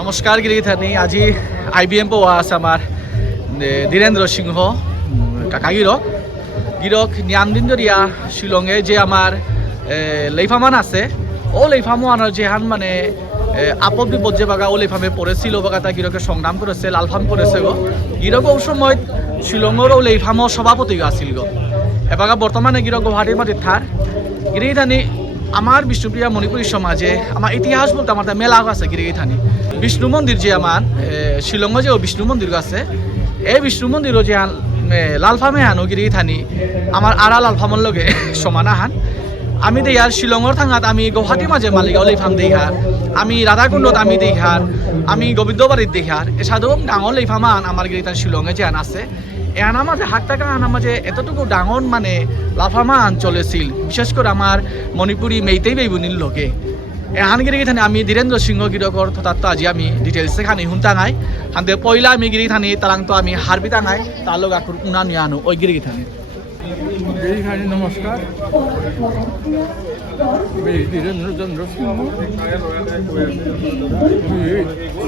নমস্কার গিরিথানি আজি IBM পোৱা আছে আমাৰ ধীৰেন্দ্ৰ সিংহ কাকা গিৰক নিয়াম দিন ধৰিয়া শিলঙে যে আমাৰ লেইফামান আছে ও লেইফামো আনার যেহান মানে আপদ বিপদ যে বাগা ও লেইফামে পড়েছিল বাগা তা গিরকে সংগ্রাম করেছে লালফাম করেছে গো গিরক ও সময় শিলঙর ও লেইফামর সভাপতি আছিল গো এবাগা বর্তমানে গিরক গুৱাহাটীর মাটির থার গিরিথানি আমার বিষ্ণুপ্রিয়া মণিপুরী সমাজে আমার ইতিহাস বলতে আমার মেলা আছে গিরিথানি বিষ্ণু মন্দির যে আমার শিলঙে যে বিষ্ণু মন্দির আছে এই বিষ্ণু মন্দিরও যে লালফামে হানো গিরিথানি আমার আড়া লালফামর লগে সমান আহান আমি দেয়ার শিলঙর থাঙাত আমি গুৱাহাটীর মাঝে মালিগাঁও লেইফাম দেখার আমি রাধাকুণ্ডত আমি দেখার আমি গোবিন্দবাড়িত দেখার এসাদু ডাঙর লেইফামান আমার গিরিথানি শিলঙে যে আন আছে এহানা মাঝে হাত টাকা আনার মাঝে এতটুকু ডাঙর মানে লাফামান চলেছিল বিশেষ করে আমার মণিপুরী মেইতেই বেইবুনির লোকে এহান গিরিথানি আমি ধীরেন্দ্র সিংহ গিরকর তথাত্ত আজি আমি ডিটেলসে খানি হুনতাঙাই হাতে পয়লা আমি গিরিথানি তারাং তো আমি হারবি টাঙাই তার লোক আকুর উনা নিয়ে আনো ওই গিরিথানি নমস্কার ধীরেন্দ্র চন্দ্র সিংহ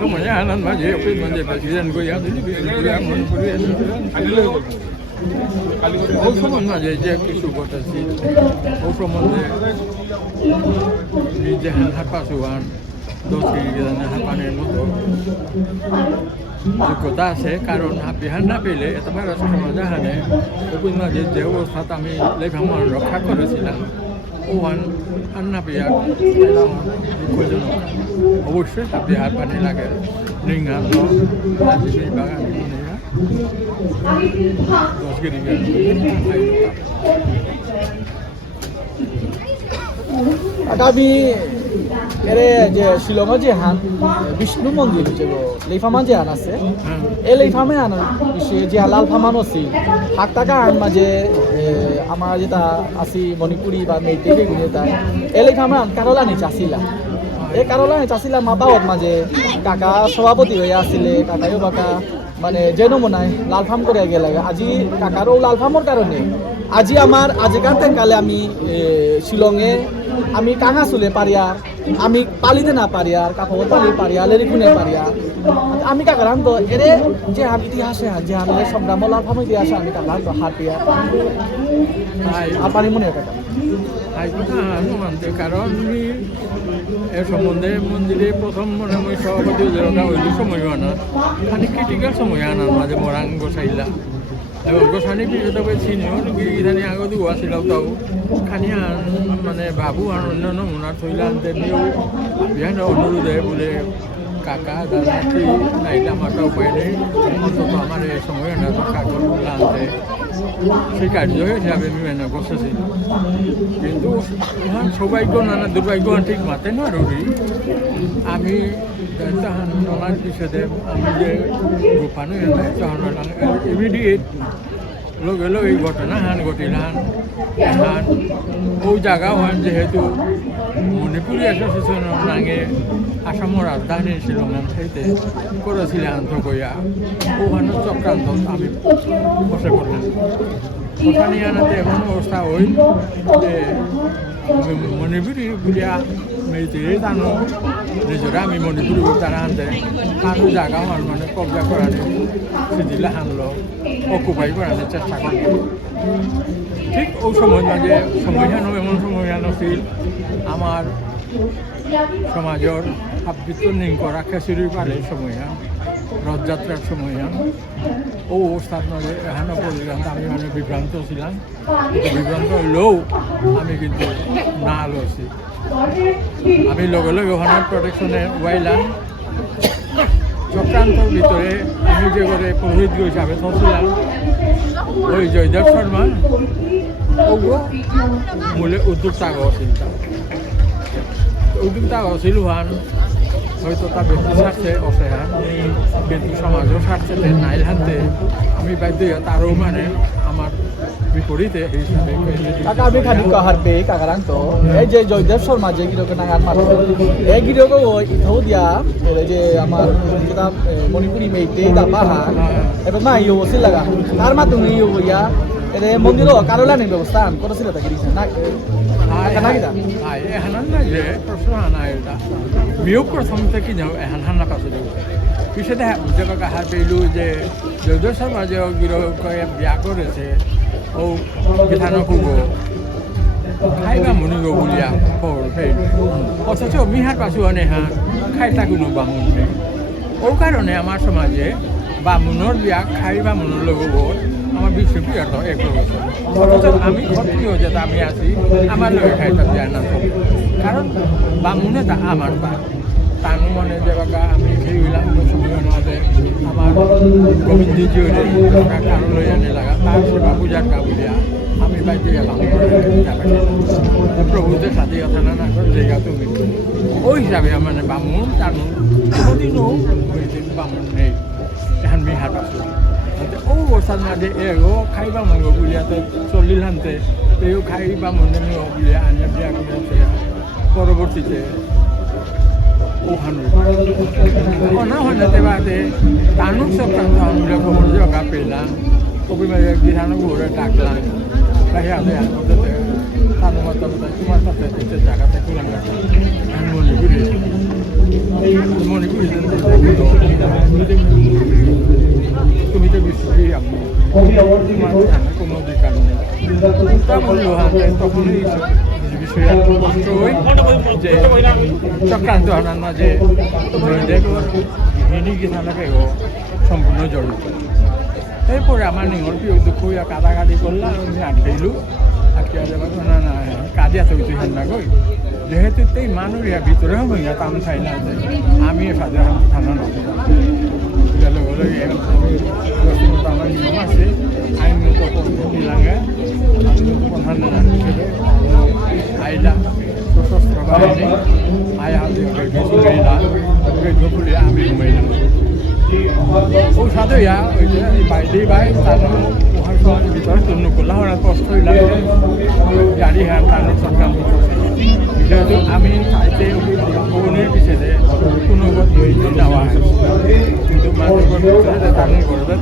সময় আনন্দ মাঝে মানে প্রেসিডেন্ট গইয়া মণিপুরি ও সম্বন্ধে যে কিছু ঘটেছি ও সম্বন্ধে নিজে হাঁপাছুয়ান 10 কেজি হাঁপানের মতো যোগ্যতা আছে কারণ বিহার না পেলে এতবার সমাজে হানে ওই মাঝে যে অবস্থাতে আমি লেখামন রক্ষা করেছিলাম ও হান না পেয়া দুঃখজনক অবশ্যই বিহার পানি লাগে লিঙ্গান বাগান 10 কেজি আমি এরে যে শিলঙে যে হান বিষ্ণু মন্দির যে লেইফামান যে হান আছে এই লেইফামে হান যে লালফামান আছে হাত টাকা আন মাঝে আমার যেটা আছি মণিপুরি বা মেইতেই বেগুনি যেটা এই লেইফামে আন কারলানি চাষিলা এই কারলানি চাষিলা মাতাওত মাঝে কাকা সভাপতি হয়ে আসলে কাকাইও বাকা মানে যে নমুনায় লালফাম করে গেলে আজি কাকারও লালফামর কারণে আজি আমার আজিকার কালে আমি শিলঙে আমি কাঙা চুলে পারিয়ার আমি পালিতে না পারিয়ার কাপড় পালি পারিয়া লেরিকুনে পারিয়ার আমি কাকারান তো এরে যে হাম ইতিহাসে যে হামলে সংগ্রাম লালফাম ইতিহাসে আমি কাকারান তো হাত পিয়া আর পানি মনে কাকা কারণ এর সম্বন্ধে মন্দিরে প্রথম মনে হয় সভাপতি ওই সময় আনা খানি ক্রিটিক্যাল সময় আনার মাঝে মরাং গোসাইলা এবং গোসানি পিছতে চিনিও গিরিখানি আগত আসিল তাও খানি মানে বাবু আর অন্যান্য মনার থইলা আনতে নিয়েও বিভিন্ন অনুরোধে বলে কাকা দাদা তুই নাইলে আমার তো উপায় নেই অন্তত আমার এই সময় না কাকর আনতে সেই কার্য হিসাবে আমি মেনে বসেছি কিন্তু সৌভাগ্য নানা দুর্ভাগ্য ঠিক মাতে না রবি আমি তখন ওনার পিছনে আমি যে গোপানো তখন ইমিডিয়েট লগে লগে এই ঘটনা হান ঘটিল হান ওই জায়গা হন যেহেতু মণিপুরি অ্যাসোসিয়েশনের নাগে আসামের রাজধানী শিলঙান সেইতে করেছিল আন্ত কইয়া ওখানে চক্রান্ত আমি বসে পড়লাম ওখানে আনাতে এমন অবস্থা হইল যে মণিপুরি বুলিয়া মেয়েতে জানো নিজেরা আমি মণিপুরি তারা আনতে আরও জায়গা মানে কবজা করানো সিজিলে হানলো অকুপাই করানোর চেষ্টা করলো ঠিক ওই সময় মাঝে সময়হানো এমন সময়হানো ছিল আমার সমাজের আবৃত্ত নিঙ্ক রাখা শুরু পারে সময়হান রথযাত্রার সময়হান ও অবস্থার মাঝে এখানে পড়লাম আমি মানে বিভ্রান্ত ছিলাম বিভ্রান্ত হলেও আমি কিন্তু না আলোছি আমি লগে লগে ওখানে প্রোটেকশনে ওয়াইলাম চক্রান্তর ভিতরে আমি যে করে পুরোহিত হিসাবে থাকছিলাম ওই জয়দেব শর্মা ওগুলো মূলে উদ্যোক্তা ছিল উদ্যোক্তা ছিল হান হয়তো তার ব্যক্তি স্বার্থে অসহায় কিন্তু সমাজও স্বার্থে নাইল হানতে আমি বাধ্য তারও মানে আমার বিপরীতে হিসাবে কাকা আমি খালি কাহার বে কাকারাং তো এই যে জয়দেব শর্মা যে গিরকে নাগার মাত্র এই গিরকে ওই ইথাও দিয়া যে আমার যেটা মণিপুরি মেইতে দাপাহা এবং মা ইউ ওসিল লাগা তার মাধ্যমে ইউ ইয়া এরে মন্দিরও কারলানি ব্যবস্থা করেছিল তা গিরিছে না হাই হাই হাই হানান না যে প্রশ্ন আনা এটা মিও প্রথম থেকে এহান হান্না পাছে পিছতে যেভাবে হার পেলো যে যদিও সমাজে গিরকে বিয়া করেছে ও বিধানক হুব খাইবা মনিব বলিয়া খবর পেল অথচ মিহার পাশে অনেহা খাইতা কোনো বামুন নেই ও কারণে আমার সমাজে বামুনের বিয়া খাইবা মনের লগব আমার বিশ্বপ্রিয়ত এক বছর অথচ আমি ক্ষত্রিয় যেটা আমি আছি আমার লগে খাইতা বিয়া না কারণ বামুনে তা আমার পা তার মনে যেভাবে আমি খেয়েছিলাম সময়ের মাঝে আমার গোবিন্দজি কারণ লই আনে লাগা তার সেবা পূজার কাবুলিয়া আমি বাইরে গেলাম প্রভুদের সাথে কথা না করে জায়গা তুমি ওই হিসাবে মানে বামুন তার কোনোদিনও বামুন নেই এখন মিহার পাশে ও অবস্থার মাঝে এগো খাইবা মঙ্গ বুলিয়াতে চলিলান্তে এও খাইবা মনে বুলিয়া আনিয়া বিয়া করেছে পরবর্তীতে অনাহনতে বাদে তানুক সক্রান্ত আমরা খবর জগা পেলাম কবি মাঝে বিধান ঘুরে ডাকলাম তাই আমি করতে তানু মাতা তোমার সাথে জায়গাতে কুলাঙ্গা মণিপুরি তুমি তো বিশ্বে আমি তোমার কোনো অধিকার নেই তখনই যে চক্রান্ত হানার মাঝে হিনি গীতাটাকে সম্পূর্ণ জড়িত এরপরে আমার নিঙর প্রিয় দুঃখ হইয়া কাদাকাদি করলাম আমি আটকাইলু আটকে যাবার না না কাজিয়া তো কিছু হেন না গই যেহেতু এই মানুষের ভিতরে হইয়া তাম চাই না যে আমি সাধারণ থানা নদী আমার নিয়ম আছে আইন মতো লাগে প্রধান হিসেবে আইলা সশস্ত্র বাহিনী আয়া ঘুরে আমি ঘুমাইলাম ও সাথে ওই যে বাইরে বাই তার ভিতরে তন্ন করলাম ওরা কষ্ট হইলাম গাড়ি হ্যাঁ তার সরকার যেহেতু আমি চাইতে ভবনের পিছিয়ে কোনো নেওয়া হয় কিন্তু মানুষ তার করবে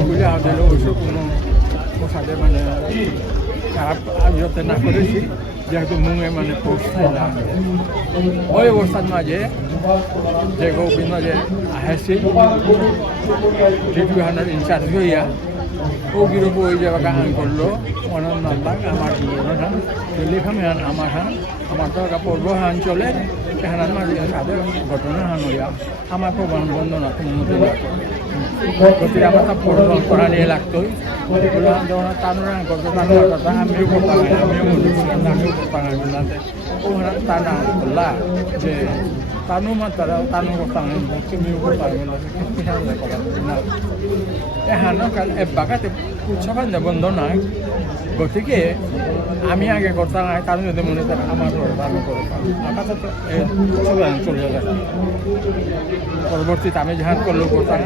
বুঝে আমাদের ওইসব কোনো সাথে মানে খারাপ যাতে না করেছি যেহেতু মুঙে মানে পৌঁছাইলাম ওই অবস্থার মাঝে যে গৌপিন মাঝে আহেছিল ডিপিহানের ইনচার্জ হইয়া ও গিরব ওই জায়গাটা হান করলো অনার নাল্লাক আমার জীবনের হান লেখাম হান আমার তো একটা পর্ব হান চলে এখানের মাঝে সাথে ঘটনা হান হইয়া আমার প্রমাণ বন্ধনা মধ্যে গতি আমার তা পর্ব করা নিয়ে লাগতোই তানুরা করতো তানুর কথা আমিও করতাম আমিও মনে করলাম আমিও করতাম বললাতে ও তানা বললা যে তানু মাতারা তানু করতাম তুমিও করতাম না এখানো কাল বাগাতে উৎসবান বন্ধ নাই গতিকে আমি আগে করতাম তার যদি মনে করে আমার আমি করতাম আপাতত উৎসবান চলে যায় পরবর্তীতে আমি যাহান করলেও করতাম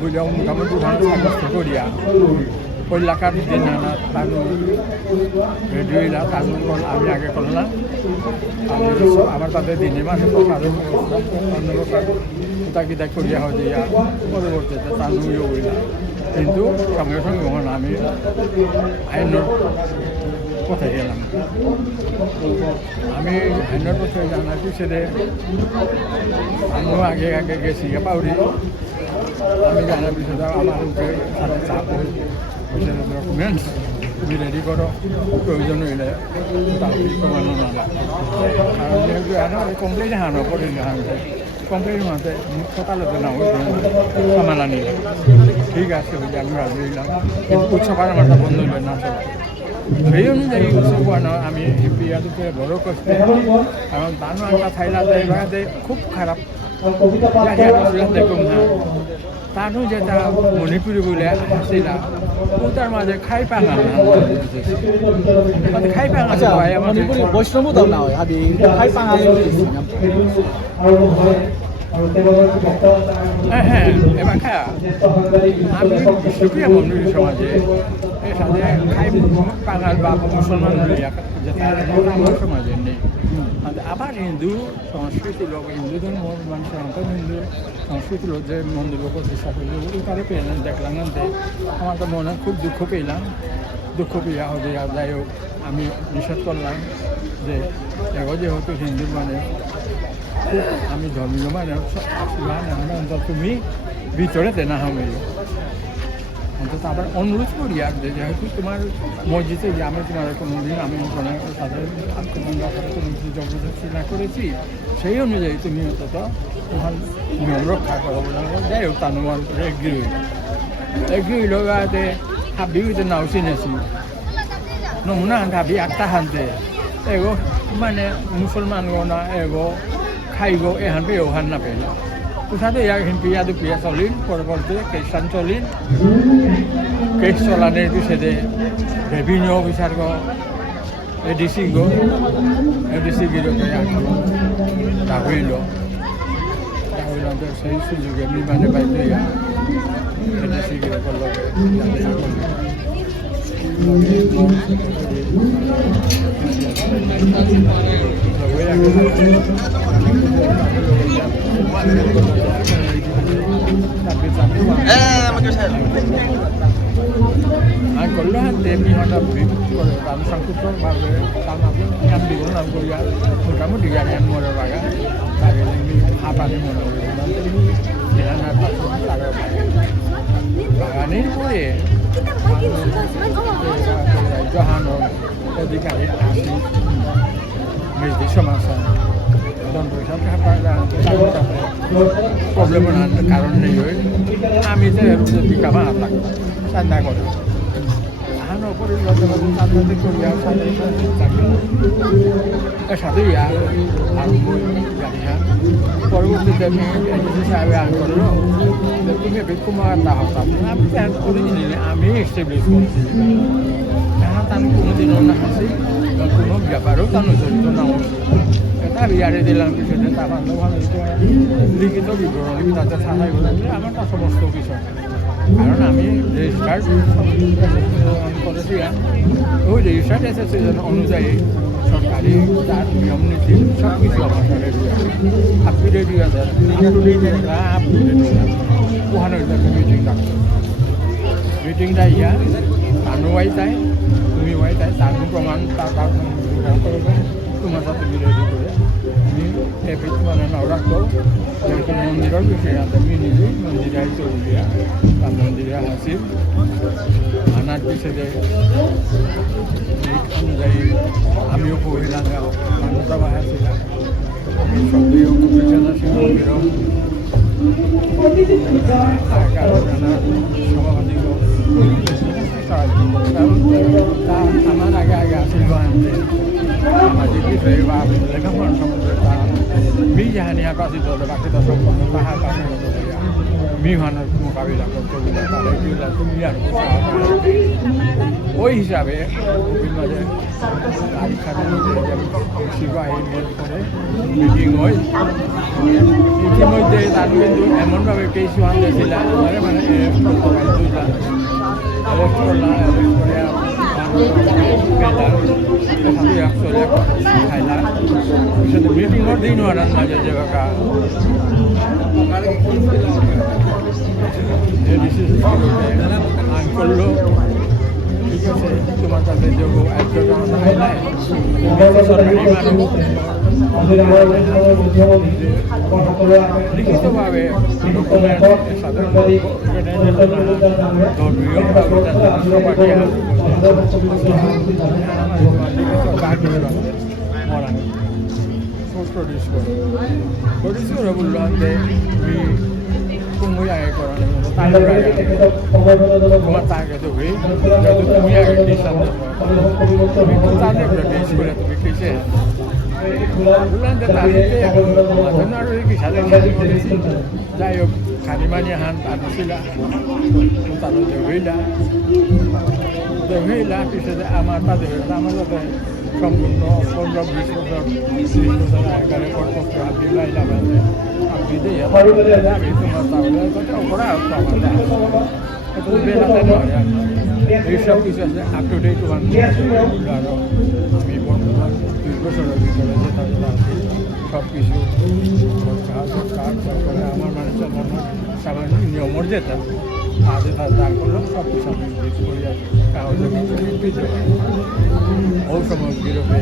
বুঝলাম মোটামুটি ধারণ সাব্যস্ত করিয়া ওই এলাকার যে নানা তানু রেডিওইলা তানু আমি আগে করলাম আমার তাদের দিনে মানে অন্য প্রকার কিতা করিয়া হয় যে পরবর্তীতে তানুও হইলাম কিন্তু সঙ্গে সঙ্গে আমি আইনের পথে গেলাম আমি আইনের পথে জানার পিছনে আমিও আগে গেছি পাউরি আমি জানার পিছনে আমার সাথে চাপ ডকুমেন্টস তুমি রেডি করো প্রয়োজন হইলে তার কমানো না কারণ যেহেতু কমপ্লেন হানো করে হানতে কমপ্লেন মাঝে সকালেতে না সামানা নিলাম ঠিক আছে ওই যে আমি রাজি হইলাম কিন্তু উৎসবার আমারটা বন্ধ হইল না সেই অনুযায়ী উৎসব আমি বিয়া দুপুরে বড় করতে কারণ তানও একটা থাইলা জায়গাতে খুব খারাপ দেখুন না তানু যেটা মণিপুরি বলে আসছিল ও তার মাঝে খাই পাঙা খাই পাঙা মণিপুরি বৈষ্ণব দাও না হয় আদি খাই পাঙা হ্যাঁ এবার খায়া আমি বিষ্ণুপ্রিয়া মন্দির সমাজে এর সাথে খাই পাঙাল বা মুসলমান যেটা আমার সমাজে নেই আবার হিন্দু সংস্কৃতি লোক হিন্দু ধর্ম মানে সনাতন হিন্দু সংস্কৃতি লোক যে মন্দির প্রতিষ্ঠা করলে তারা পেলাম দেখলাম আমার তো মনে খুব দুঃখ পেলাম দুঃখ পেয়ে যাই হোক আমি নিষেধ করলাম যে এগো যেহেতু হিন্দু মানে খুব আমি ধর্মীয় মানে অন্তত তুমি ভিতরেতে না হবে অন্তত আবার অনুরোধ করি আর যে যেহেতু তোমার মসজিদে যে আমি তোমার কোনোদিন আমি তাদের জবরদস্তি না করেছি সেই অনুযায়ী তুমি অন্তত তোমার নিয়ম রক্ষা করো যাই হোক তার অনুমান করে এগ্রি হইল গাতে হাবি হইতে নাও চিনেছি নমুনা হাবি একটা হানতে এগো মানে মুসলমান গো না এগো খাইগো এহান পেয়েও হান না পেল কোথাতে ইয়াদু পিয়া চলিল পরবর্তী খ্রিস্টান চলিল কেস চলানের পিছতে রেভিনিউ অফিসার গো এডিসি গিরকে তাহইল সেই সুযোগে আমি মানে বাইতে এডিসি গিরকর লগে আর করলো হাতে মিহটা করে আমি সংক্ষিপ্তভাবে তার মাঝে নিয়ম দিব নাম করিয়া মোটামুটি গাড়ি মনে লাগা তাকে হাঁপানি মনে করি বাগানের পরে রাজ্যহানোর অধিকারী আসি মেজদি সমস্যা প্রবলেম কারণ নেই আমি যে বিকামা আপনাকে চান্দা করি আহানো পরে চান্দাতে করিয়া সাথে আর গাড়িয়া পরবর্তীতে আমি এডিসি সাহেবে আন করলো তুমি কুমার না হতাম আমি করে দিলি আমি এস্টাবলিশ করছি তাহা তার কোনোদিনও না আসি কোনো ব্যাপারেও তার জড়িত না এটা বিয়ারে দিলাম পিছনে তার ভালো লিখিত বিবরণী তাতে ছাড়াই বলে আমার তার সমস্ত বিষয় কারণ আমি রেজিস্টার্ড করেছি ওই রেজিস্টার্ড অ্যাসোসিয়েশন অনুযায়ী সরকারি তার নিয়ম নীতি সব কিছু আমার আপনি রেডি আছে ওখানে মিটিং ডাকতো মিটিংটা ইয়া কানু ওয়াই তাই তুমি ওয়াই তাই তার প্রমাণ তার করবে তোমার সাথে রেডি করে আমি এপিট মানে নাও রাখতো যেরকম মন্দিরের বিষয়ে আমি নিজে মন্দিরে চলিয়া তার মন্দিরে হাসির আনার পিছিয়ে অনুযায়ী আমিও পড়িলাম মান্যতা বাহাছিলাম সবই বিছানা ছিল মন্দিরও সভাপতি আমার আগে আসিল আনতে সামাজিক বিষয়ে বা লেখাপড়ার সম্বন্ধে মি যাহানি আকাশিত বাকিত সম্পন্ন তাহার কাছে মি মানের মোকাবিলা করতে বলে তাহলে তুমি আর ওই হিসাবে মাঝে পরীক্ষার সিপাহী মেল করে মিটিং হয় ইতিমধ্যে তার কিন্তু এমনভাবে কেস ওয়ান দিয়েছিল মানে অ্যারেস্ট করলাম অ্যারেস্ট করে খাইলা পিছনে মিটিংর দিন হারান মাঝে যে বাকা আন করলো ঠিক আছে তোমার কাছে যোগ একজন আইলাই সরকারি মানুষ লিখিতভাবে সাধারণ প্রডিউস করে বললাম যে তুমি আগে করা তোমার তাকে তো তুমি আগে তুমি তাদের প্রডিউস করে তুমি খেয়েছে বললাম যে তাদের কি সাথে যাই হোক খানিমানি হান আনিছিলা তার দেউহিলা পিছতে আমার তাদের আমার যাতে সম্পূর্ণ 15-20 বছর 30 বছর আগের কর্তব্য আপনি লাইলাম আপনি দিয়ে আমি তোমার তাহলে করা এইসব কিছু আছে আপ টু ডেট ওয়ান আরও আমি বর্তমান 2 বছরের ভিতরে যে তাদের আছে সব কিছু সরকার সরকারে আমার মানুষের মনে সামান্য নিয়মর যেতাম কাজে দাঁড় করলাম সব কিছু আমি ইংলিশ করি আর কাগজে পিছিয়ে ও সময় গিরফে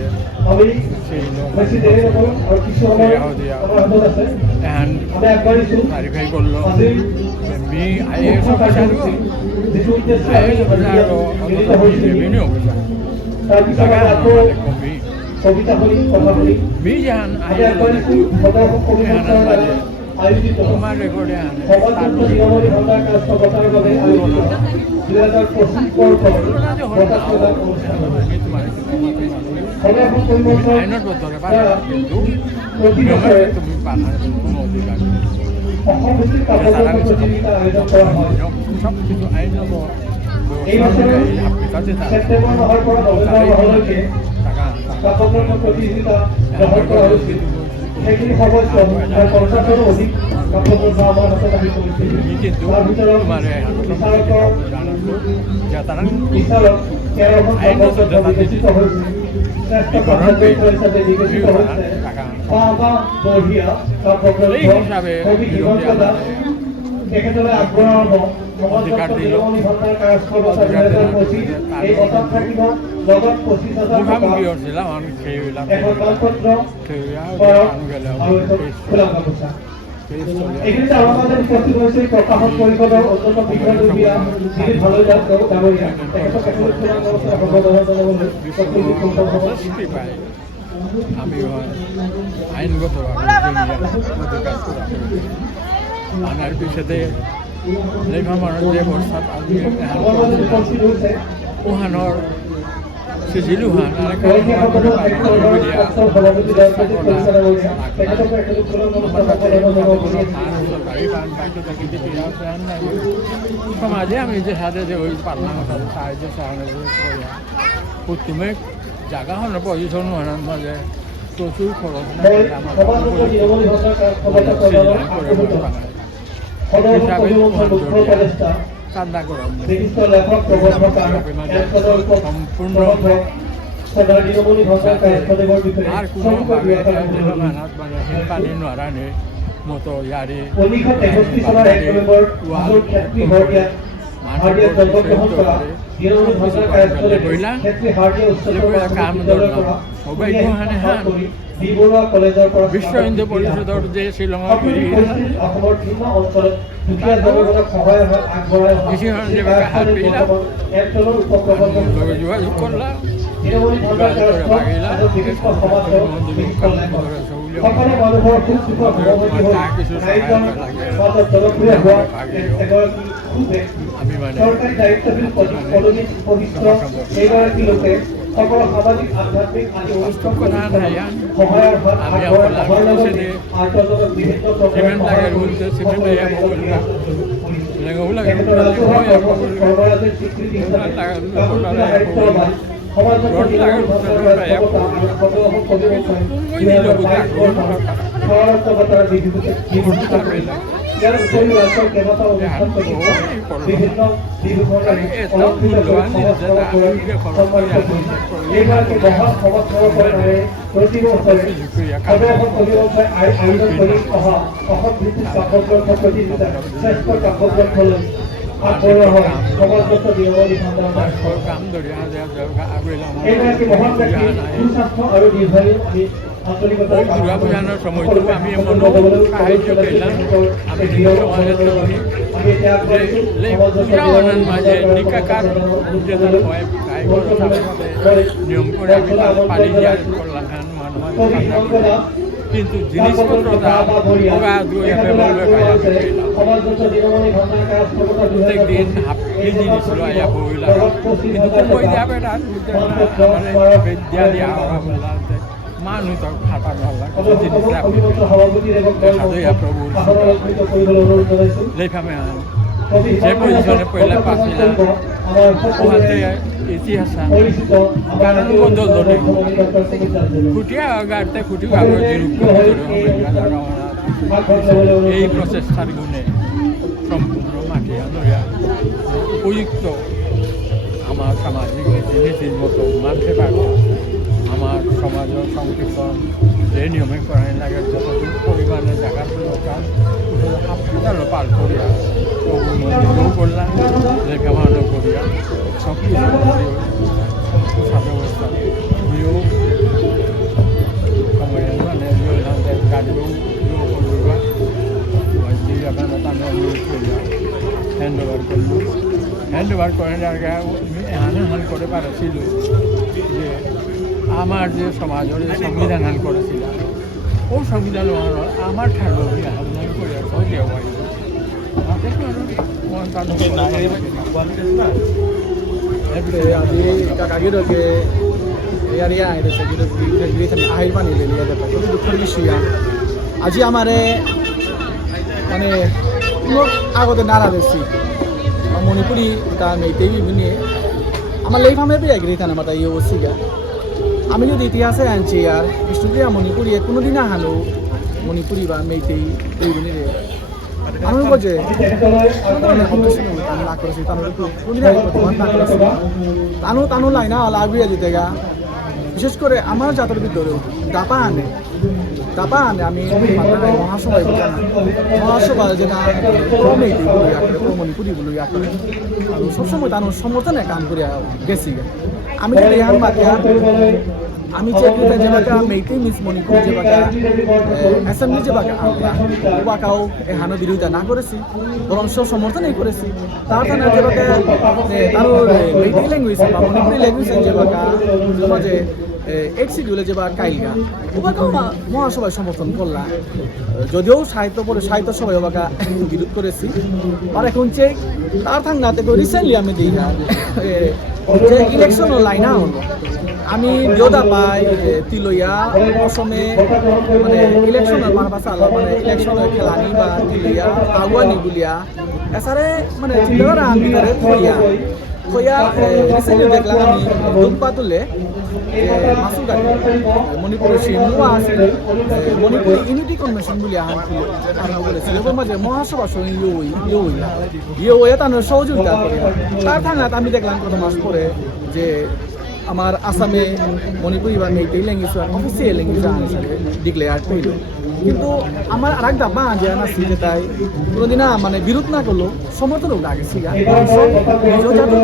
সেই and verify করলো me IAS officer IAS officer revenue officer জায়গা আমাদের কমি মি জাহান আইএস তোমার রেকর্ডে আনে আইনের বদলে পারে কিন্তু তুমি পাঠার কোনো অধিকার সব কিছু আইনত সেইখিনি সময় পঞ্চাশৰো অধিক কাপোৰ আমাৰ হাতত আহি পৰিছিল তাৰ ভিতৰত বিচাৰক 13খন কাপোৰ বিবেচিত হৈছিল শ্ৰেষ্ঠ কাপোৰ হিচাপে বিবেচিত হৈছে বাবা বঢ়িয়া কাপোৰ কবি হিমন্ত দাস তেখেতলৈ আগবঢ়াব সমাজৰ নিৰমণি ভট্টাৰ কাৰ্যক্ৰম 2025 এই বঁটাত থাকিব লগত 25,000 টকা এখন মালপত্ৰ আৰু খোলা গামোচা এইখিনিতে আমাৰ মাজত উপস্থিত হৈছে প্ৰকাশন পৰিষদৰ অন্যতম বিষয়ববীয়া দিলীপ হালৈদাস ডাঙৰীয়া তেখেতক একেলগে খোলা গামোচা সম্বৰ্ধনা জনাবলৈ আমি আইনগতভাৱে আনার পিছতে লেখা মানুষ যে বর্ষাত উহানোর সিজিল উহান আর সমাজে আমি যে সাথে যে ওই পাল্লা সাহায্য সাহায্য প্রথমে জায়গা হল পজিশন হওয়ার মাঝে প্রচুর খরচ চান্দা করা সম্পূর্ণ আর কোনো পানি নোয়ারানে মতো ইয়ারে কাম বিশ্ব হিন্দু পৰিষদৰ যে শ্বিলঙৰ যোগাযোগ কৰলা আমি মানে সরকারি দায়িত্বশীল পবিত্র এইগৰাকী লোকে সকলো সামাজিক আধ্যাত্মিক আদি অনুষ্ঠান সহায়ৰ হাত আগবঢ়াই বিভিন্ন কৰ্মৰাজিৰ স্বীকৃতি ইয়াৰ উপৰিও ৰাজ্যৰ কেইবাটাও অনুষ্ঠান বিভিন্ন এইগৰাকী মহান সমাজসেৱকৰে প্ৰতি বছৰে সদৌ অসম আয়োজন কৰি অহা অসম ভিত্তিক কাব্যগ্ৰন্থ প্ৰতিযোগিতা শ্ৰেষ্ঠ কাব্যগ্ৰন্থলৈ আগবঢ়োৱা হয় সমাজগত নিৰমণি ভাণ্ডাৰ এইগৰাকী মহান ব্যক্তিৰ সুস্বাস্থ্য আৰু দীৰ্ঘায়ু আমি দুর্গা পূজানোর সময়টুকু আমি এমন সাহায্য পেলাম আমি পূজাওয়ানোর মাঝে টিকাকার যেটা হয় নিয়ম করে আমি পানি দিয়া করলাম কিন্তু জিনিসপত্র প্রত্যেক দিন হাফ কেজি নিছিল আয়া বইলাম কিন্তু কই যাবে না বিদ্যা দিয়া বললাম মানুষ খাটা ভালো লেখামে যে পজিশনে পয়লা পাচ্ছিলাম ওহাতে ইতিহাস কারণ বদল ধরে খুঁটিয়া গাড়তে খুঁটি এই প্রচেষ্টার গুণে সম্পূর্ণ মাটি আনরিয়া উপযুক্ত আমার সামাজিক নীতির মতো মানতে পারবো আমার সমাজের সংকীর্তন যে নিয়মে করাই লাগে যতটুকু পরিমাণে জায়গার দরকার হাসপাতালও পার করিয়া মন্দিরও করলাম লেখাপড়াও করিয়া সব কিছু ব্যবস্থা করিও সময় মানে গাড়িও করিবা হ্যান্ড ওভার করলো হ্যান্ড ওভার করে হ্যান্ড করে পারছিল যে আমার যে সমাজের যে সংবিধান হান করেছিল ও সংবিধান আমার ঠান্ডা হামলা করে সব দেওয়া আজি কাকাগিরকে এরিয়া আইছে গিরে গিরে আই পানি লে লিয়া যাবে কিন্তু দুঃখের বিষয় আজি আমারে মানে কোনো আগতে নারা বেশি মণিপুরি তা মেইতেই বিভিন্ন আমার লেইফামে পেয়ে গিয়ে থানা মাতা ইয়ে ওসিগা আমি যদি ইতিহাসে আনছি আর বিষ্ণুপ্রিয়া মণিপুরি কোনোদিন আহানো মণিপুরি বা মেইতেই এই দিনে আমি বলছে না করেছি তানু তানু লাইনা লাগবে যেতে গা বিশেষ করে আমার জাতের ভিতরেও দাপা আনে আমি মহাসভায় বোঝান মহাসভা যেটা মেয়েটি বলি আঁকড়ে মণিপুরি বলি আঁকড়ে আর সবসময় তার সমর্থনে কাম করে গেছি আমি যদি এহান বাকিয়া আমি চাকরিতে যে বাকা মেইতে মিস মণিপুর যে বাকা অ্যাসেম্বলি যে বাকা আমরা ও বাকাও এহানো বিরোধিতা না করেছি বরং সমর্থনই করেছি তার জন্য যে বাকা তার মেইতে ল্যাঙ্গুয়েজ বা মণিপুরি ল্যাঙ্গুয়েজ যে বাকা যে এক্সিডিউলে যে বা কাইলগা ও বাকাও মহাসভায় সমর্থন করলাম যদিও সাহিত্য সভায় ও বাকা বিরোধ করেছি আর এখন চেক তার থাকনাতে রিসেন্টলি আমি দিই যে ইলেকশন লাইনা হলো আমি বিয়োদা পাই তিলইয়া অসমে মানে ইলেকশনের মারবাসা মানে ইলেকশনের খেলানি বা তিলইয়া আগুয়ানি বুলিয়া এসারে মানে চিন্তাধারা আমি করে থইয়া রিসেন্টলি দেখলাম আমি দুধপা তুলে মাসুল গাড়ি মণিপুরের সিমুয়া আছে মণিপুর ইউনিটি কনভেনশন বলে আরম্ভ করেছিল এবং মাঝে মহাসভা সঙ্গে ইয়ে তার সহযোগিতা করে তার থানাত আমি দেখলাম কত মাস পরে যে আমার আসামে মণিপুরি বা মেইটেই ল্যাঙ্গুয়েজ অফিসিয়াল ল্যাঙ্গুয়েজ হিসেবে ডিক্লেয়ার করল কিন্তু আমার আর এক দাবা যে আছে যে তাই কোনোদিন মানে বিরোধ না করলো সমর্থনও লাগেছি নিজ জাতির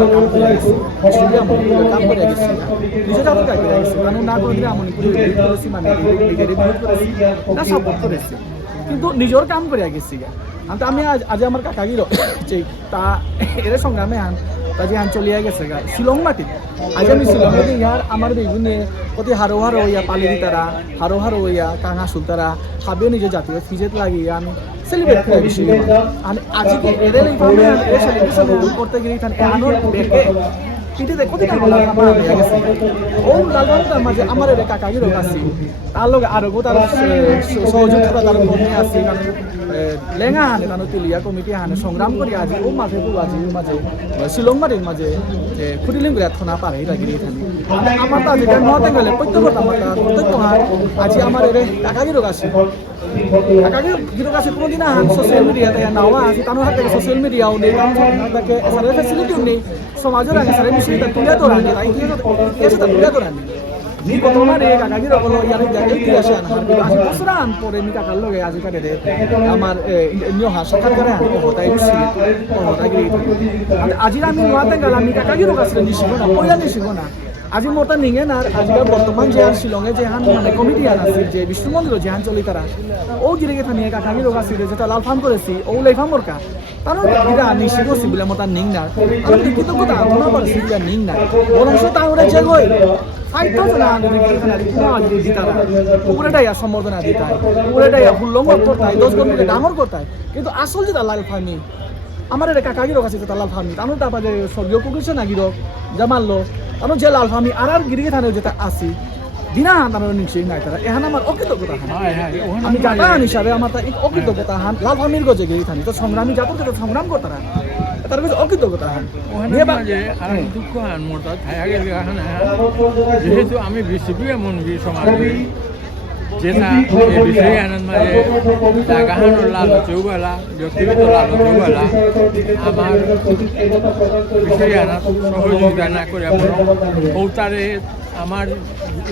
কাম করে গেছি নিজ জাতির কাকে গেছি কারণ না কোনোদিন মণিপুরি বিরোধ করেছি মানে বিরোধ করেছি না সাপোর্ট করেছি কিন্তু নিজের কাম করে গেছি আমি আজ আমার কাকাগির যে তা এর সংগ্রামে তাজি আন চলিয়া গেছে গা শিলং মাটি আজ আমি শিলং মাটি ইয়ার আমার বিভিন্ন অতি হারো হইয়া পালিরি তারা হারো হইয়া কাঙা সুলতারা হাবে নিজে জাতীয় ফিজেত লাগিয়ে আমি সেলিব্রেট করে গেছি আর আজকে এদের এইভাবে সেলিব্রেশন করতে গিয়ে আনোর দেখে পিঠে কত আমার হয়ে গেছে ও লালবাবুটার মাঝে আমার এর কাকাগিরও কাছি তার লগে আরো তার সহযোগিতা তার কর্মী আছে লেঙা হানে তানো তুলিয়া কমিটি হানে সংগ্রাম করি আজি ও মাঝে আজি মাঝে শিলং মাটির মাঝে খুঁটিলিং করে থানা পারে এটা গিয়ে থানি আমার তো আজিকাল নতে গেলে প্রত্যেকটা আমার প্রত্যেক হান আজি আমার এর কাকাগিরও কাছে কাকাগিরও কাছে কোনোদিন হান সোশ্যাল মিডিয়াতে নাওয়া আছে তানোর হাতে সোশ্যাল মিডিয়াও নেই তাকে এসারে ফ্যাসিলিটিও নেই সমাজের আগে সারা বিষয়টা তুলে ধরানি তাই ইতিহাসটা তুলে ধরানি নি বর্তমান এই কাকাগির হলো ইয়ার ইতিহাসে আনহার বছর আন পরে নি কাকার লগে আজি কাটে দে আমার নিহা সাক্ষাৎ করে হতাই আজি আমি নোয়াতে গেলাম নি কাকাগির কাছে নিশিব না পয়লা নিশিব না আজি মোটা নিঙে না আজকাল বর্তমান যে শিলংয়ে যে হান মানে কমিটি আছে যে বিষ্ণু মন্দির যে হান চলি তারা ও গিরে থানিয়ে কাকাগির কাছে যেটা লাল ফার্ম করেছি ও লাইফাম মোরকা তার গিরা নিশিব বলে মোটা নিং না আর কৃতজ্ঞতা আত্মনা পারছি নিং না বরং তাহলে যে গই 5,000 দিতারা উপরেটাই সম্বর্ধনা দিতাই উপরেটাই হুল্লঙ্গ করতাই 10 গরমকে ডাঙর করতাই কিন্তু আসল যেটা লাল ফার্মি আমার এটা কাকাগিরও কাছে যেটা লাল ফার্মি তানোর তারপর যে স্বর্গীয় কুকুরছে না গিরক যা মারলো তানোর যে লাল ফার্মি আর গিরিগে থানে যেটা আসি দিনা হান তানোর নিশ্চয়ই নাই তারা এহান আমার অকৃতজ্ঞতা হান আমি কাকা হিসাবে আমার তা অকৃতজ্ঞতা হান লাল ফার্মির গজে গিয়ে থানি তো সংগ্রামী জাতক যেটা সংগ্রাম করতারা তার কাছে অকৃতজ্ঞতা হান দুঃখ হান মোটা থাকা গেলে যেহেতু আমি বিসিপি এমন সমাজ যেটা এই বিষয়ে আনন্দ মানে জাগাহানোর লালচেও বেলা ব্যক্তিগত লালচেও বেলা আমার বিষয়ে আনার সহযোগিতা না করে বরং সৌতারে আমার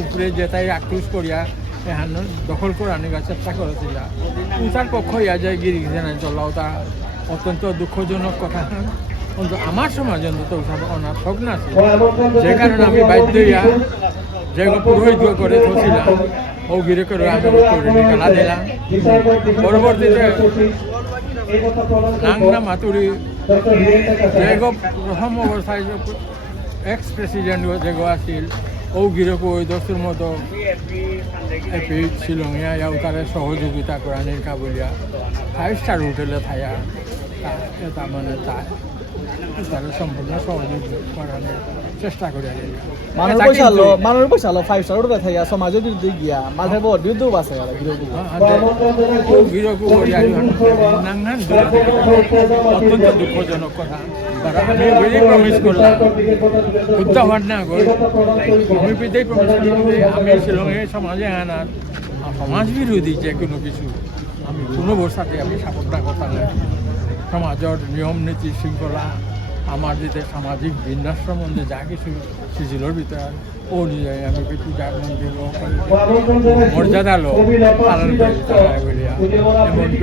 উপরে যেটাই আক্রোশ করিয়া এখান দখল করে আনিবার চেষ্টা করেছিল তার পক্ষ ইয়া যায় গিরিখানে চলাও তা অত্যন্ত দুঃখজনক কথা কিন্তু আমার সমাজ অন্তত অনার্থক না ছিল যে কারণে আমি বাধ্য ইয়া যে পুরোহিত করে থছিলাম ও গিরে করে আমি খেলা দিলাম পরবর্তীতে নাংনা মাতুরি যে প্রথম অবস্থায় এক্স প্রেসিডেন্ট যে আছিল ও গিরকো ওই দোষের মতো এপি শিলংয়া ইয়াও তারে সহযোগিতা করা নির্কা বলিয়া 5 স্টার হোটেলে থায়া তার মানে তার সম্পূর্ণ সহযোগিতা করার চেষ্টা করে মানুষ পয়সা লো 5 স্টার হোটেলে থাইয়া সমাজের বিরুদ্ধে গিয়া মাঝে বড় বিরুদ্ধেও আছে গিরকো নাংনান অত্যন্ত দুঃখজনক কথা আমি বেশি প্রমিস করলাম বুদ্ধ হওয়ার না করে আমি বিদেই প্রমিস করলাম যে আমি শিলংয়ে সমাজে আনার সমাজ বিরোধী যে কোনো কিছু আমি কোনো বসাতে আমি সাপোর্টটা কথা নাই সমাজের নিয়ম নীতি শৃঙ্খলা আমার যেতে সামাজিক বিন্যাস সম্বন্ধে যা কিছু সিজিলের ভিতরে ও অনুযায়ী আমি পূজা মন্দির মর্যাদা লো পালন করি বলিয়া এমনকি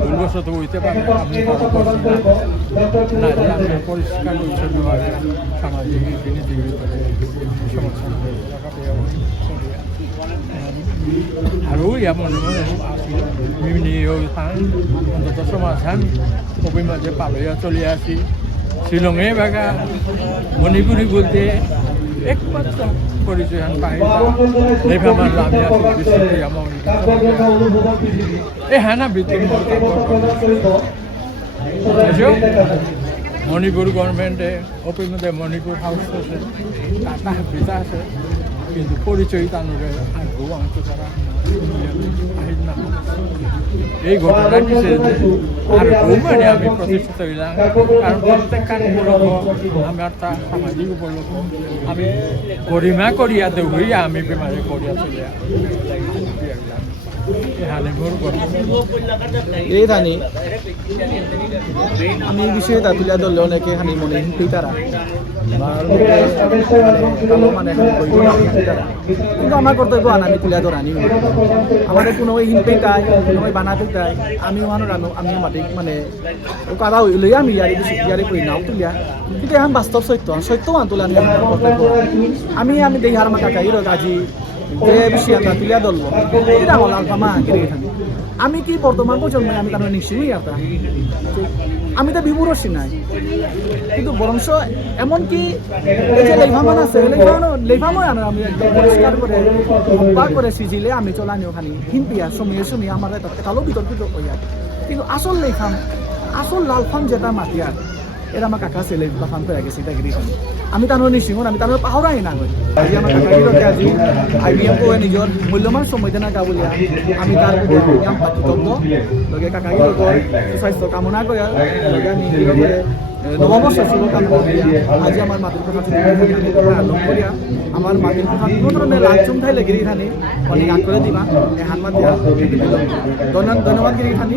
ভুলবশত হইতে পারে আমি না যে আমি পরিষ্কার পরিচ্ছন্নভাবে সামাজিক রীতিনীতির ভিতরে সমস্যা আৰু ইয়াৰ মনে মনে আছিল বিভিন্ন অন্তত সমাধান কবি মাঝে পালয়া চলে আসি শিলংয়ে বাগা মণিপুরি বলতে একমাত্র পরিচয় পাই লেফামান আমি আছি বিশ্বজি আমার এই হানা ভিতরে মণিপুর গভর্নমেন্টে ওপের মধ্যে মণিপুর হাউস আছে টাটা ভিতা আছে কিন্তু পরিচয় তানুরে আগু অংশ তারা এই ঘটনা পিছিয়ে আর মানে আমি প্রতিষ্ঠিত হইলাম কারণ প্রত্যেক কাজমূলক আমার তা সামাজিক উপলক্ষ আমি গরিমা করিয়া হইয়া আমি বেমারে করিয়া চলে এই ধানি আমি এই বিষয়ে তা তুলিয়া ধরলে অনেকে হানি মনে হিংসিতারা মানে কিন্তু আমার কর্তব্য আমি তুলিয়া ধরানি আমাদের কোনো ওই হিংসিতাই কোনো ওই বানাতে তাই আমি আমি মাটিক মানে কাদা হইলে আমি ইয়ারে করি নাও তুলিয়া কিন্তু এখন বাস্তব সত্য তোলা আমি আমার কর্তব্য আমি দেখি আর আমার কাকা ইরক আজি যে বেশি আমরা তুলিয়া ধরল এটা হল আলফামা আমি কি বর্তমান প্রজন্মে আমি কারণ নিশ্চয়ই একটা আমি তো বিমূরসী নাই কিন্তু বরংশ এমনকি এই যে লেফামান আছে লেফামও আমি একদম পরিষ্কার করে সিজিলে আমি চলানি ওখানে হিম্পিয়া সময়ে আমার কালো বিতর্কিত হইয়া কিন্তু আসল লেফাম আসল লালফাম যেটা মাতিয়ার এরা আমার কাকা ছেলে লাফান হয়ে গেছে এটা গিরি আমি তার নিশ্চিত আমি তার পাহৰাই না আজি আমার কাকাকে আজি IBM নিজের মূল্যবান সময় দেনা গাবলিয়া আমি তার কৃতজ্ঞ লগে কাকাকে স্বাস্থ্য কামনা করে লগে আমি নববর্ষ শুভকামনা আজি আমার মাটির কথা আলোক করিয়া আমার মাটির কথা কোনো ধরনের লাঞ্চন খাইলে গিরি থানি অনেক আগ করে দিবা হাত মাত দিয়া ধন্যবাদ গিরি থানি